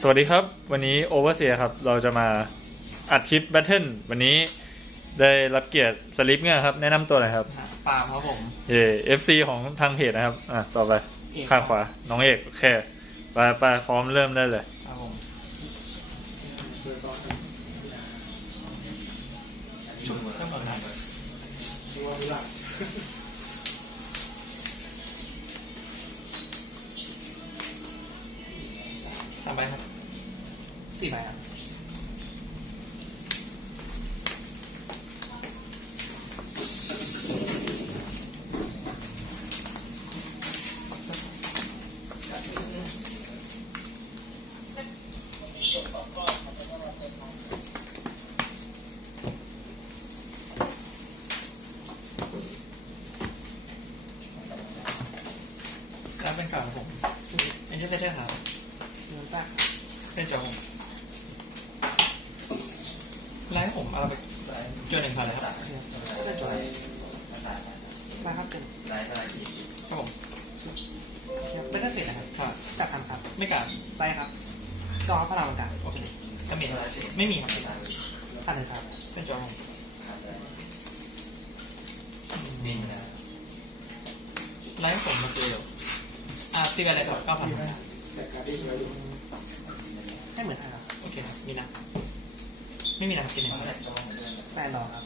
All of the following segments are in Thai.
สวัสดีครับ วันนี้โอเวอร์เซียครับ เราจะมาอัดคลิปแบทเทิลวันนี้ได้รับเกียรติสลิปเนี่ยครับ แนะนำตัวหน่อยครับ ปาล์มครับผม เย่เอฟซีของทางเพจนะครับ อะ ต่อไป เอกข้างขวา น้องเอก โอเค ไปไปพร้อมเริ่มได้เลย ครับผมชุบเริ่มก่อนนะสามใบครับ สี่ใก็มีไม่มีครับตัดเลยครับเป็นจอผมไลฟ์ผมมันคืออ่าตีไปอะไรครับเก้าพันให้เหมือนไทยครับโอเคครับมีนะ ไม่มีนะครับกินหนึ่งแฟนรอครับ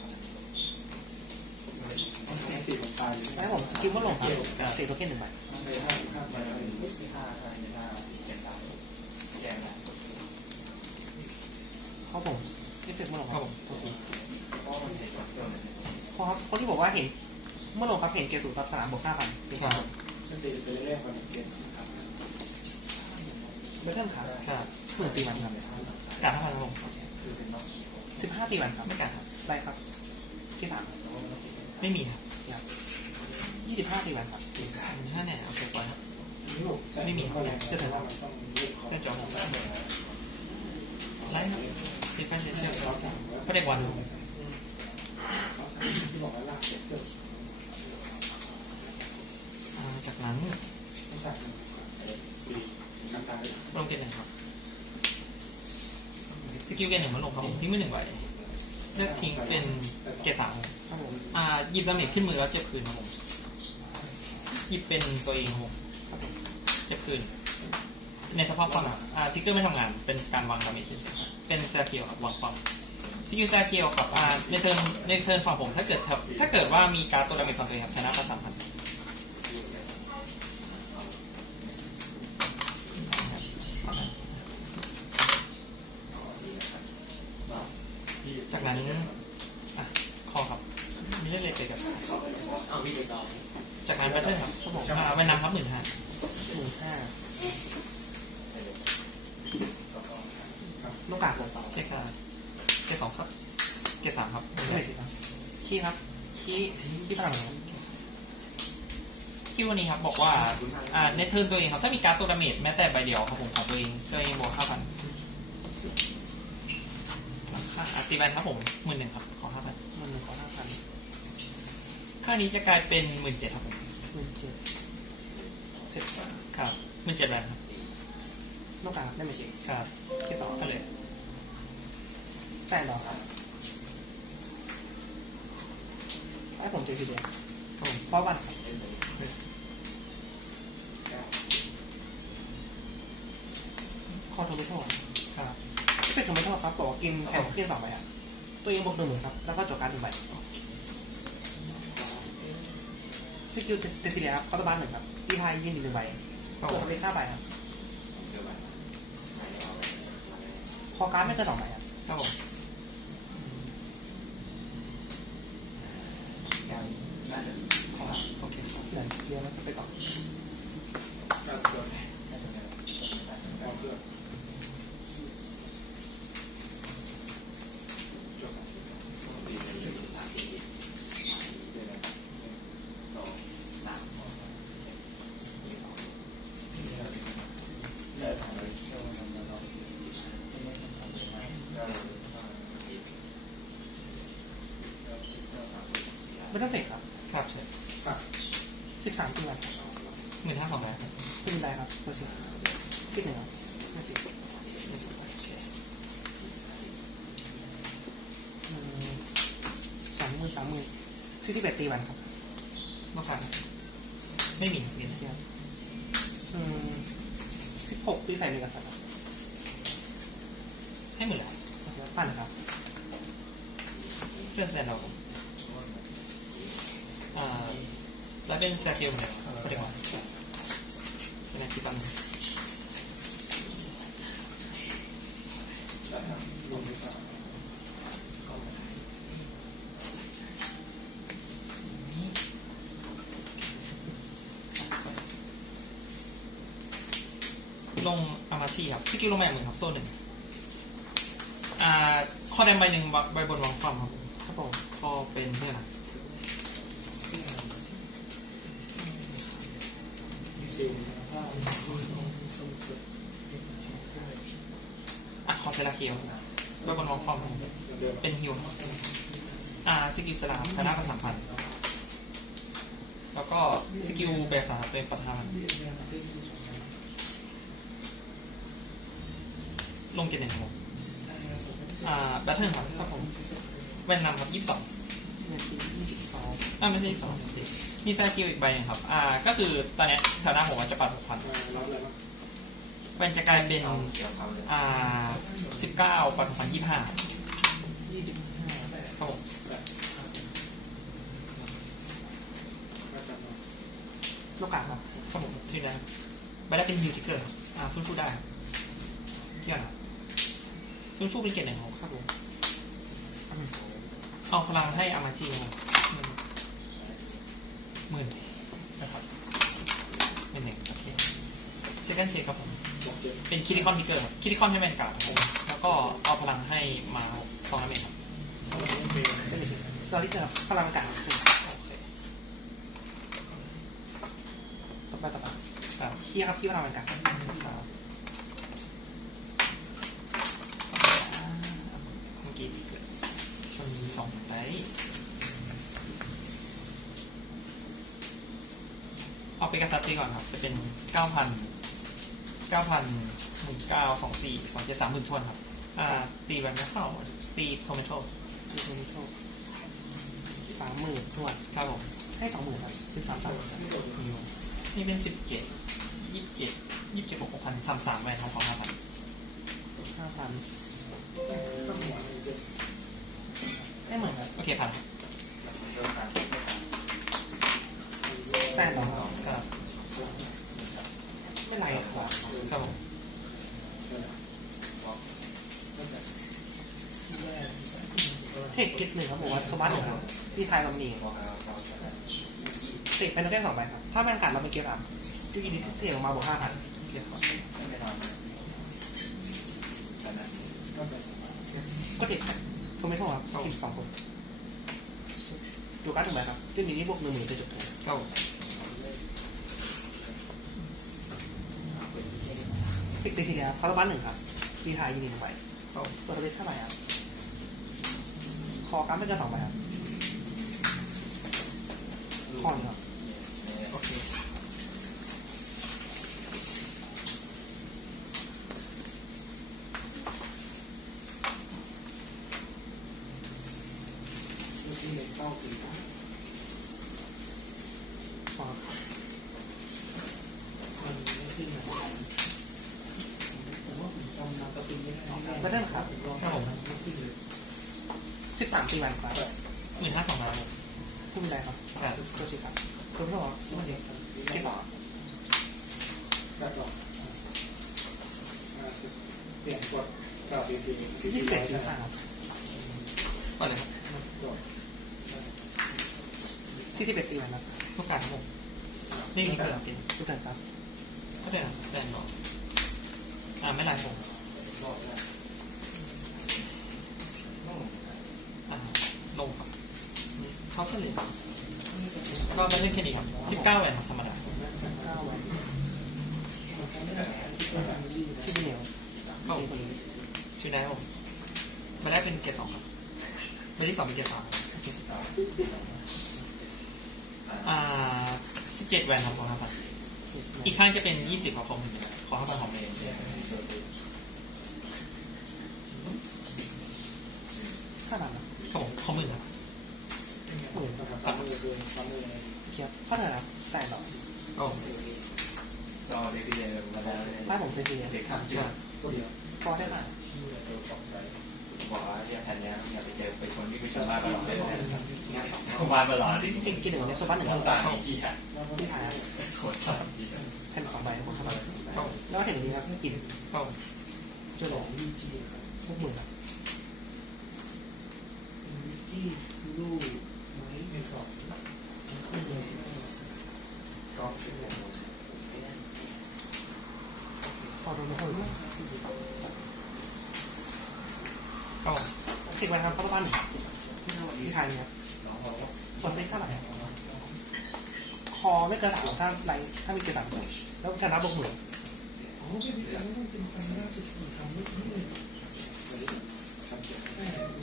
แล้วผมสกิลว่าลงครับสี่โทเค็นหนึ่งใบ เพราะผมนี่เป็นเมื่อลงคครัรับบผมโอเคเพราะคนที่บอกว่าเห็นเมื่อลงครับเห็นเกสูครับสนามบวกห้าพันนี่คครัรับบเบอร์เทิร์นครับครับหมื่นตีมันครับการห้าพันครับผมสิบห้าตีมันครับไม่การครับไปครับ ที่สามไม่มีครับครับยี่สิบห้าตีมันครับมีห้าแน่โอเคปล่อยครับไม่มีครับจะถึงครับเป็นจอผมไลฟ์ครับ ซีฟันเชเชียลพระเด็กวันครับอ่าจากนั้นลงเกณฑ์หนึ่งครับสกิลเกณฑ์หนึ่งมันลงครับทิ้งมือหนึ่งใบเลือกทิ้งเป็นเกรดสามอ่าหยิบดาเมจขึ้นมือแล้วเจ็บคืนครับผมหยิบเป็นตัวเองครับผมครับผมเจ็บคืน ในสภาพความอ่าทิกเกอร์ไม่ทำงาน เป็นการวางดาเมจเฉยๆเป็นแซเกียวครับวางความสกิลแซเกียวครับอ่าในเทิร์นในเทิร์นฝั่งผม ถ้าเกิดถ้าเกิดว่ามีการดตัวดาเมจของตัวเองครับชนะก็สามพันจากนั้นอะคอครับ มีเรื่องอะไรเกับจากนั้นแบทเทิลครับครับผมอ่าแวนนำครับหมื่นห้าหนึ่งห้าลูกกาดผม เช็คครับเกรดสองครับ เกรดสามครับไม่ใช่ครับขี้ครับขี้ขี้พลังครับที่วันนี้ครับ บอกว่า อ่าในเทิร์นตัวเองครับ ถ้ามีการดตัวดาเมจแม้แต่ใบเดียวครับผมของตัวเองตัวเองบวกห้าพันค่าอะตีแวนครับผมหมื่นหนึ่งครับ ขอห้าพันมันหนึ่งขอห้าพันค่านี้จะกลายเป็นหมื่นเจ็ดครับผมหนึ่งเจ็ดเสร็จครับหมื่นเจ็ดแวนครับลูกกาดได้ไหมใช่ครับที่สองก็เลย แฟนรอครับให้ผมเจอทีเดียวครับผมเพราะวันคอโทมิโต้ครับที่เป็นโทมิโต้ครับบอกว่ากินแผ่นขึ้นสองใบครับตัวเองบวกหนึ่งหมื่นครับ แล้วก็จบการหนึ่งใบสกิลเตติเลียครับคอร์ตบ้านหนึ่งครับที่ไทยยืนอีกหนึ่งใบครับจผบมสำเร็จห้าใบครับคอการ์ดไม่เกินสองใบครับครับผมขอโอเคครับ เดี๋ยวเรียนมาไปก่อน ไม่ต้องเฟกครับ ครับใช่ สิบสามตัวครับ หมื่นห้าสองแวนครับ ขึ้นได้ครับเปอร์เซ็นต์ที่หนึ่งครับไม่สิบ ไมื่นสามหมื่น สี่สิบเอ็ดตีวันครับเมื่อกันไม่มีมีนะอืมสิบหกตีใส่หนึ่งกษัตริย์ครับให้หมื่นละปั่นครับเพื่อนแซนเราอ่าแล้วเป็นแซเคิลเนี่ยก็เดี๋ยวก่อนเป็นอะไรที่ตั้งลงอามาชีครับ สกิลลงแมนหนึ่งครับโซนหนึ่งอ่าข้อแดงใบหนึ่งใบบนวางความครับผมครับผมพอเป็นเพื่อนอะอะขอเซราเคียวใบบนวางความเป็นฮิวอ่าสกิลสลามคณะประสานพันธ์แล้วก็สกิลเบสาเป็นประธาน ลงเกณฑ์หนึ่งครับผมอ่าแบทเทิลครับครับผมแวนนำครับยี่สิบสองเงินตียี่สิบสองอ่าไม่ใช่ยี่สิบสองมีแซคิวอีกใบหนึงครับ อ่า ก็คือตอนเนี้ยแถวหน้าผมอาจจะปัดหกพันแวนจะกลายเป็นอ่าสิบเก้าปัดหกพันยี่ห้ายี่สิบห้าครับผมโลกาครับครับผมชื่ออะไรครับใบแรกเป็นยูทิกเกอร์ครับอ่าฟื้นฟูได้ครับที่ก่อนครับ ฟื้นฟูเป็นเกณฑ์หนึ่งครับครับผมอืมเอาพลังให้อามาจีครับหมื่นนะครับเป็นหนึ่งโอเคเซคันด์เช็คครับผมเป็นคิริคอนทิกเกอร์ครับคิริคอนให้แมนการ์ดครับผมแล้วก็เอาพลังให้มาสองน้ำเมจครับตอนนี้เจอพลังกาศโอเคต่อไปต่อไปครับเคียร์ครับที่พลังกาศ เอาไปกระซับตีก่อนครับ จะเป็นเก้าพันเก้าพันหนึ่งเก้าสองสี่สองเจ็ดสามหมื่นทวนครับ อ่า ตีแวนไม่เข้าตีโทเมโตคือตัวนี้โชคสามหมื่นทวนครับผมให้สองหมื่นครับเป็นสามสามนี่เป็นสิบเจ็ดยี่สิบเจ็ดยี่สิบเจ็ดบวกหกพันสามสามแวนทองของห้าพันห้าพันไม่เหมือนครับ โอเคพัน แต้มต่อครับไม่ไรครับครับผมเทคกิจหนึ่งครับผมว่าสมาร์ทหนึ่งครับพี่ทยลำนีติดเป็นแค่สองใบครับ ถ้าแมนกัดเราเป็นเกียร์อัพยูอีดิที่เสียออกมาบวกห้าพันเกียร์ครับก็ติดโทรไม่โทรครับติดสองคนดูการ์ดหนึ่งใบครับที่นี้บวกหนึ่งหมื่นจะจบเลย ครับผม ติดตีทีเดียวคาระบ้านหนึ่งครับมีทายยูนิตหนึ่งใบเปิดเป็นเท่าไหร่ครับคอการ์ดไม่เกินสองใบครับคอนครับ โอเค คอนครับ ไม่ได้ครับครับผมสิบสามตีวันครับหมื่นห้าสองร้อยคู่มีอะไรครับครับตัวสิครับตัวที่สองตัวเดียวเกสรเปลี่ยนกฎกับดีทียี่สิบเจ็ดยี่สิบห้าครับก่อนเลยครับสี่สิบเอ็ดตีวันครับทุกการครับผมไม่มีเกิดเป็นทุกท่านครับก็ได้ครับสแตนบอกอ่าไม่ไรผม อ่าลงครับเขาเสลียก็ไม่เล่นแค่นี้ครับสิบเก้าแหวนธรรมดาเก้าวันชื่อเหนียวเข้าชื่อได้ครับผมมาได้เป็นเกียร์สองครับมาที่สองเป็นเกียร์สามอ่าสิบเจ็ดแหวนครับของห้าพันอีกข้างจะเป็นยี่สิบครับผมขอห้าพันของเอ งห้าพันครับครับผมขอหมื่นครับข้อเถอะครับแต่หรอโอ้รอเด็กเรียนมาแล้วเนี่ยถ้าผมเป็นซีเรียสเด็กทำจริงพอได้ไหมบอกว่าเรียกแทนแล้วอย่าไปเจอไปชนที่ไปชนบ้านตลอดเลยบ้านตลอดที่จริงกินหนึ่งในโซบ้านหนึ่งโคคนตรสาสามมที่ฮะที่ถ่ายโคตรสามที่แผ่นสองใบทุกคนสบายแล้วเห็นอย่างนี้ครับกินโอ้จะหลงพวกหมื่นครับ ก็พอโดนไม่ค่อยรู้โอ้ติดไว้ครับเข้าบ้านหนึ่งที่ถ่ายนี่ครันไม่เท่าไหร่คอไม่เกินสามถ้าไรถ้ามีเกินสามแล้วชนะบวกหมื่นสอง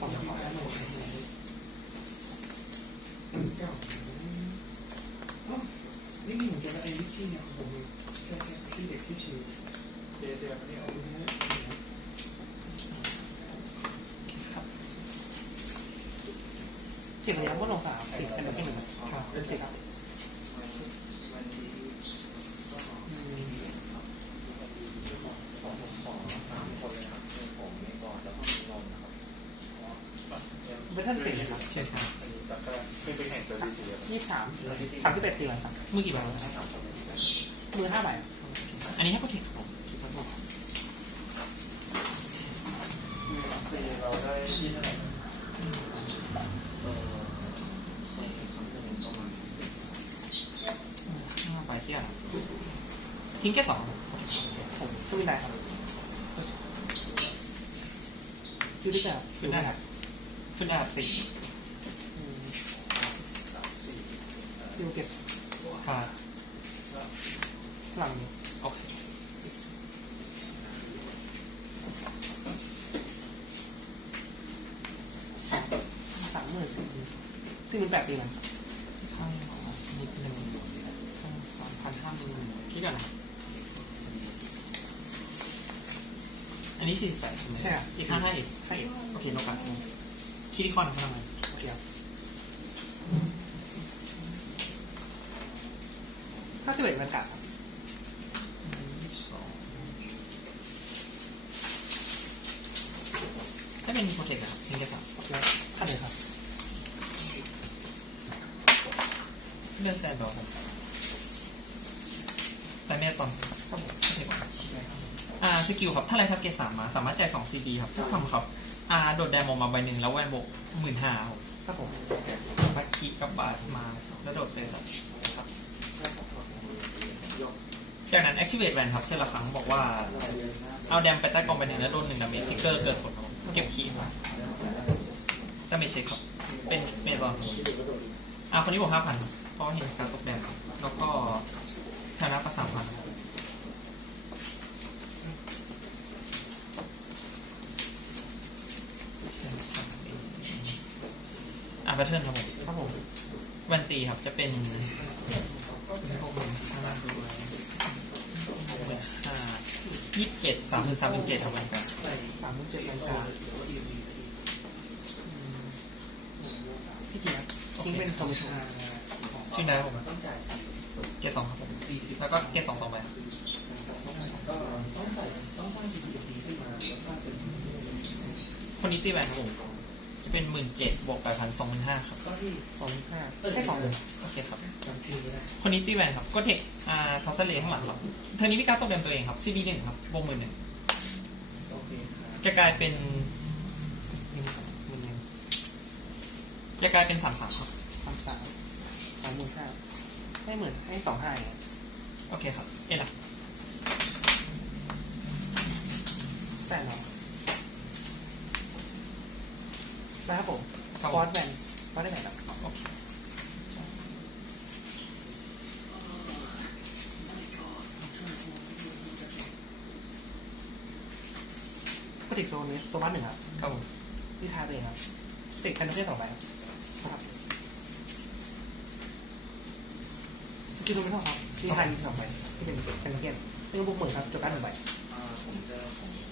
สองนี่เหมือน กันไอ้วิธีเนี่ยผมแค่ที่เด็กที่ชื่อเจเซียไม่เอาสิบระยะก็ลงสามสิบเป็นแบบที่หนึ่งเป็นสิบครับอืม ขอขอสามคนเลยครับผมนี่ก่อนแล้วก็มีนนท์นะครับ เป็นท่านสี่ครับใช่ใช่อันนี้ตัดก็คือเป็นแห่งเซอร์วิสเดียวยี่สิบสามสามสิบเอ็ดตีเลยครับเมื่อกี่ใบสามคนมือห้าใบอันนี้ให้โปรเทคครับผมสี่เราได้ที่เท่าไหร่เออคำหนึ่งประมาณห้าใบเที่ยงทิ้งแค่สองผมก็มีได้ครับยูดิจ้ะขึ้นได้ครับ ขึ้นได้ครับสี่ยูเก็ตอ่าหลังโอเคสามหมื่นสี่สี่หมื่นแปดตีเลยข้างนิดหนึ่งข้างสองพันห้าหมื่นคิดก่อนนะอันนี้สี่สิบแปดใช่ไหมใช่อีกห้างห้าอีกใช่โอเคโนกัน คิดที่คอนทำไมโอเคครับห้าสิบเอ็ดบรรยากาศครับสองถ้าเป็นโปรเทคนะครับทิ้งแค่สามโอเคครับท่านเลยครับเลื่อนแซนดอร์ผมแต่เมตตอนครับผมโอเคก่อนครับอ่าสกิลครับ ถ้าไรทับเกรดสามมา สามารถจ่ายสองซีดีครับทุกคำครับ อาโดดแดมออกมาใบหนึ่งแล้วแวนโบกหมื่นห้าครับครับผมบัตคีกับบาทมาแล้วโดดเลยครับจากนั้น activate แวนครับเท่าละครั้งบอกว่า เอาแดมไปใต้กองใบหนึ่งแล้วโดนหนึ่งดาเมจทิกเกอร์เกิดผลเก็บคีย์มาจะไม่เช็คครับ เป็นเมตอนอ่าคนนี้บอกห้าพันเพราะว่าเห็นการตกแดมแล้วก็ชนะประสามพันอ่าแพ ทเทิร์นครับผมครับผมวันตีครับจะเป็นหกหมื่นห้าด้วยหกหมื่นห้ายี่สิบเจ็ดสามพันสามพันเจ็ดครับวันกันสามหมื่นเจ็ดบรรยากาศพี่เจี๊ยบทิ้งเป็นคอมมิชชั่นชื่อได้ผมเกสองครับผมแล้วก็เกสองสองใบครับคนนี้ตีแบนครับผมจะ เป็นหมื่นเจ็ดบวกแปดพันสองหมื่นห้าครับสองห้าให้สองเลยโอเคครับคนนี้ตีแบนครับก็เทคอ่าทอสเลข้างหลังครับเทอร์นี้มีการตกแดมตัวเองครับ CB หนึ่งครับบวกหมื่นหนึ่งจะกลายเป็นหนึ่งครับหมื่นหนึ่งจะกลายเป็นสามสามครับสามสามสามหมื่นห้าให้หมื่นให้สองห้าเนี่ยโอเคครับเอ็นอะแสนเนาะ นะครับผมครับฟอสแวนฟอสได้ไหนครับโอเคก็ติดโซนนี้โซนบ้านหนึ่งครับครับผมที่ทายไปเองครับ ติดกันทุกเรื่องสองใบครับครับสกิลโดมิโนครับที่ทายมีสองใบที่เป็นเป็นเทียนนี่ก็บุกหมื่นครับจบการหนึ่งใบผมเจอผม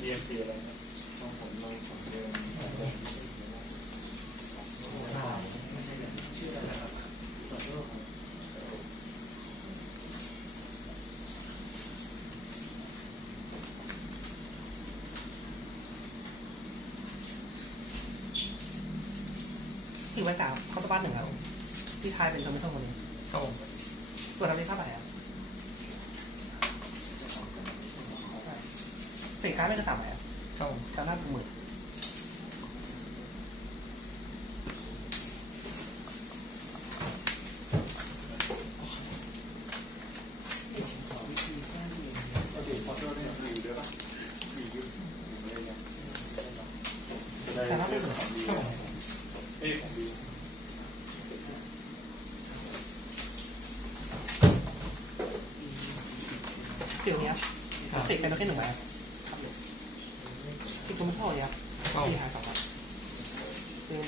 เรียนเสียอะไรนะของผมลองของเดิมใส่ไไม่ใช่แบบชื่ออะไรครับขอโทษที่วันสามเขาตะบ้านหนึ่งครับที่ทายเป็นตัไม่เท่าคนนี้ครับผมตัวทำได้เท่าไหร่อะ เศษการ์ดไม่กระสับไหมอะครับผมการหน้าหมื่น จะได้ แต่ว่าไม่เหมือน ของดีเอ้ยของดี เดี๋ยวนี้เศษเป็นแค่หนึ่งใบครับ ที่ตัวไม่เท่านี้ครับครับผมที่หายสองครับเรียก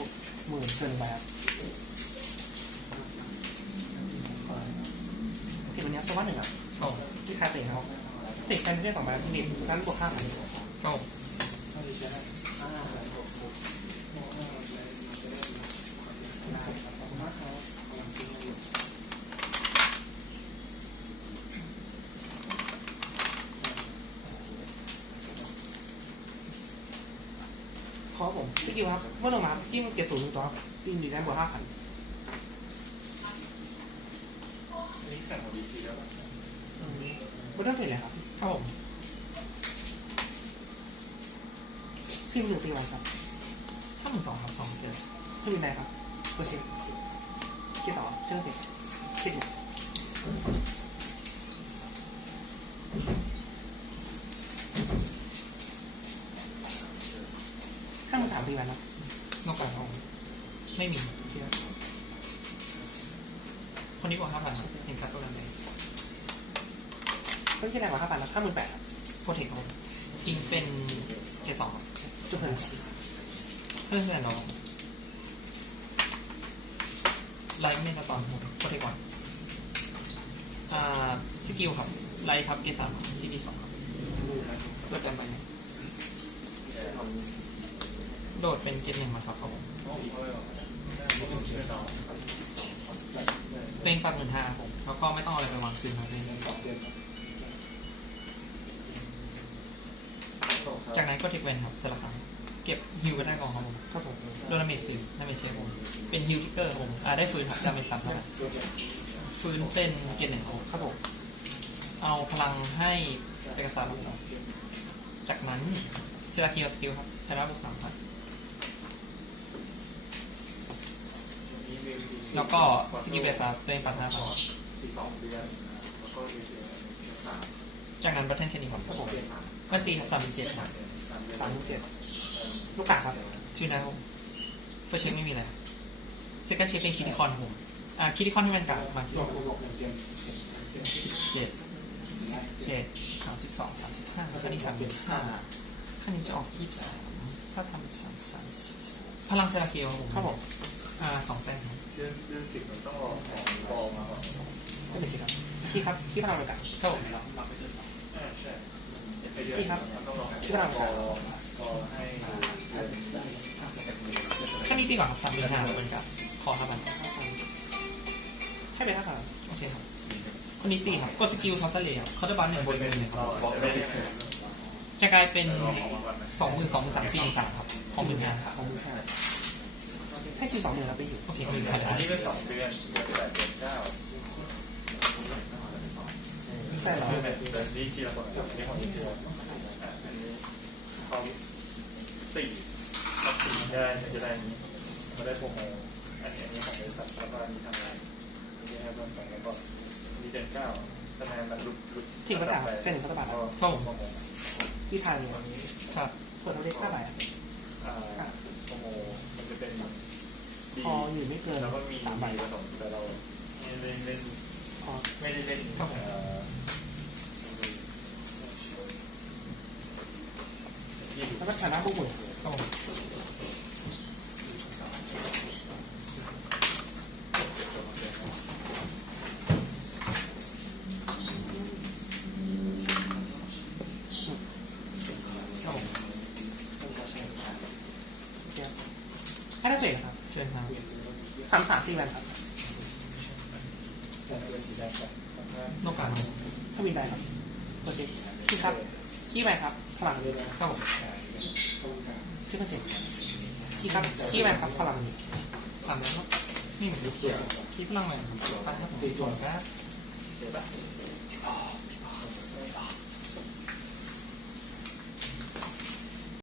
หมื่นเกินไปครับที่วันนี้ตัวว่าหนึ่งครับครับผมที่คายเตะครับเศษกันแค่สองใบที่นี่นั้นบวกห้าพันครับผม ขอผมสกิลครับเมื่อลงมาที่มัน เกรดศูนย์หนึ่งตัวครับวิ่งดีได้บวกห้าพันอันนี้แข่งของดีซีแล้วป่ะไม่ต้องเปลี่ยนเลยครับครับผมซิมหนึ่งตีวันครับห้าหมื่นสองครับสองเกินชื่อวินไดครับตัวเช็คเกียร์สองเชื่อเช็คเช็คหนึ่งห้าหมื่นสามตีวันครับ นอกจากครับผมไม่มี เกียร์ คนนี้บอกห้าพันเห็นชัดตัวนั้นเลย ไม่ใช่แรงกว่าห้าพันนะห้าหมื่นแปดครับ โปรเทคครับผมทิ้งเป็นเกรดสองครับ จุดเพลิน เพื่อแสดงเราไลท์ไม่สตอนผมโปรเทคก่อนอ่าสกิลครับ ไลท์ทับเกสามซีบีสองครับเลือกกันไปโดดเป็นเกรดหนึ่งมาครับผมตัวเองปัดหมื่นห้าผม แล้วก็ไม่ต้องอะไรไปวางคืนครับเล่นจากนั้นก็เทคเวนครับแต่ละครั้ง เก็บฮิวก็ได้ก่อนครับผมครับผมโดนดาเมจคืนดาเมจเชฟผม เป็นฮิลทิกเกอร์ผมอ่าได้ฟื้นครับดาเมจสามเท่าไหร่ฟื้นเป็นเกียร์หนึ่งครับผมครับผมเอาพลังให้เอกสารครับจากนั้นเซราคิวสกิลครับไทราบวกสามพันแล้วก็สกิลเบสซาตัวเองปัดห้าพันสี่สองเดือนแล้วก็ดีซีสามจากนั้นบัตเทนแค่นี้ครับมันตีครับสามเป็นเจ็ดครับสามหมื่นเจ็ด ลูกกาครับชื่อนะครับเฟอร์เช็คไม่มีอะไรเซคันเชฟเป็นคิติคอนครับผมอ่าคิติคอนที่เป็นการมาที่สิบเจ็ดเจ็ดสามสิบสองสามสิบห้าขั้นนี้สามสิบห้าขั้นนี้จะออกยี่สิบสามถ้าทำสามสามสี่พลังเซราเกียวครับผมครับผมอ่าสองแป้งครับเดือนเดือนสิบมันต้องรอสองรอมาก่อนไม่เป็นไรครับที่ครับที่พลังอากาศครับผมอ่าใช่ที่ครับมันต้องรอที่พลังอากาศรอรอให้เดือ นขั้นนี้ตีก่อนครับสามเป็นห้าเหมือนกันขอห้าพันให้เป็นห้าพันโอเคครับคนนี้ตีครับกดสกิลทอสเลย์ครับเขาจะบันหนึ่งบนหนึ่งครับบอกได้เลยจะกลายเป็นสองหมื่นสองสามสี่สามครับของหมื่นห้าครับให้คิวสองหมื่นแล้วไปอยู่โอเคหมื่นห้าอันนี้เป็นสองเดือนเดือนแปดเดือนเก้าใช่เหรอแปดเดือนนี้ทีละคนครับอันนี้ของนี้ทีละคน เขาสี่ครับสี่ได้มันจะได้นี้มาได้โปรโมอันนี้อันนี้ของบริษัทแล้วก็อันนี้ทำงานอันนี้ให้เพิ่มสองแล้วก็อันนี้เดือนเก้าทำไมมันลุกลุกทิ้งกระดาษเจนหนึ่งพันบาทก็ครับโปรโมพี่ชายเนี่ยอันนี้ครับเปิดเราได้ค่าไหร่อ่าโปรโมมันจะเป็นดีพออยู่ไม่เกินแล้วก็มีสามใบผสมแต่เราไม่ได้เล่นพอไม่ได้เล่น แล้วก็ฐานะบุกหมื่นครับผมครับผมให้ได้เปลี่ยนครับเชิญครับสามสามตีแวนครับสีแดงกับนกกลางครับถ้ามีได้ครับโอเคพี่ครับขี้แวนครับ พลังเลยนะครับผมชื่อเกษตรพี่ครับขี้แมนครับพลังสามแล้วนี่เหมือนดิเกียคีพลังหน่อยไปครับผมจบครับเดี๋ยวป